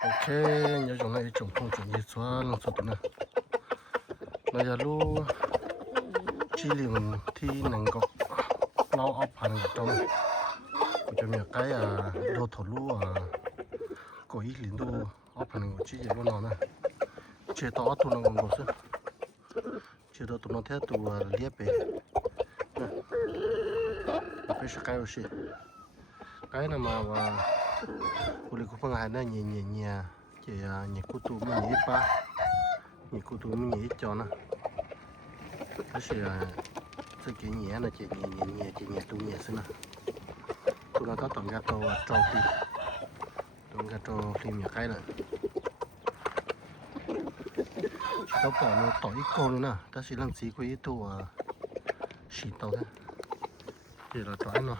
OK， nhớ trong này trồng không trồng gì xóa nó sao tụi nó. Bây giờ lu chỉ liền thì nâng có lau ốp hành trong cho mình cái đồ thổ lu có ý liền đồ ốp hành chỉ gì luôn nó nè. Chế to tụi nó còn có sự. Chế đó tụi nó theo tụi liệp bể. Bây giờ cái gì? Cái nào mà uli kupang hana nhẹ chỉ nhẹ cú tu mình nhẹ pa nhẹ cú tu mình nhẹ cho nó cái gì cái cái nhẹ là chỉ nhẹ tu nhẹ xí nè tu nó có tổng gà trâu ti tổng gà trâu phim nhà cái này tao bỏ nó tỏi ít cô nữa nè ta chỉ làm gì cái tu xịt tao thế thì là tỏi nó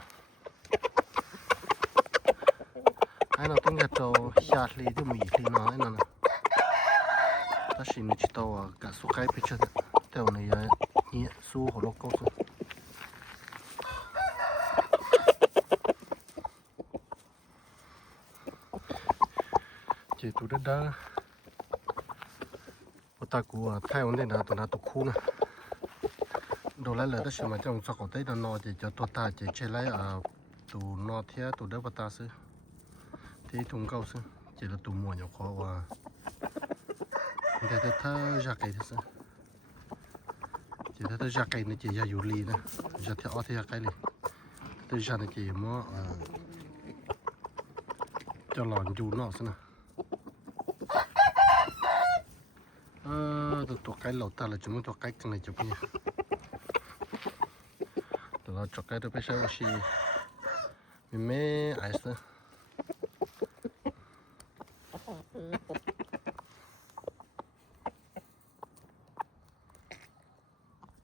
ai nó tiếng gà trâu xạt lì thì mì lì nó ấy nè ta chỉ mình chỉ tao cả số cái phía trước theo này nhẹ su hồ lô câu thôi chỉ tụi đất đá ta của thay ổn định là tụi nó tụt khu nè đồ lại là ta chỉ mà trong sọc tây nó chỉ cho tụi ta chỉ chơi lấy tụi nó theo tụi đất ta xứ thì thùng cao xứ chỉ là tụi mùa nhỏ khó và để ta ra cây thế sao chỉ ta ra cây này chỉ ra dù lì nè ra theo theo cây này ta ra này chỉ mà cho lòn dù nó xí nè tụi cái lẩu ta là chúng mình tụi cái này chụp nha tụi nó chụp cái đó bây giờ mình mấy ai xí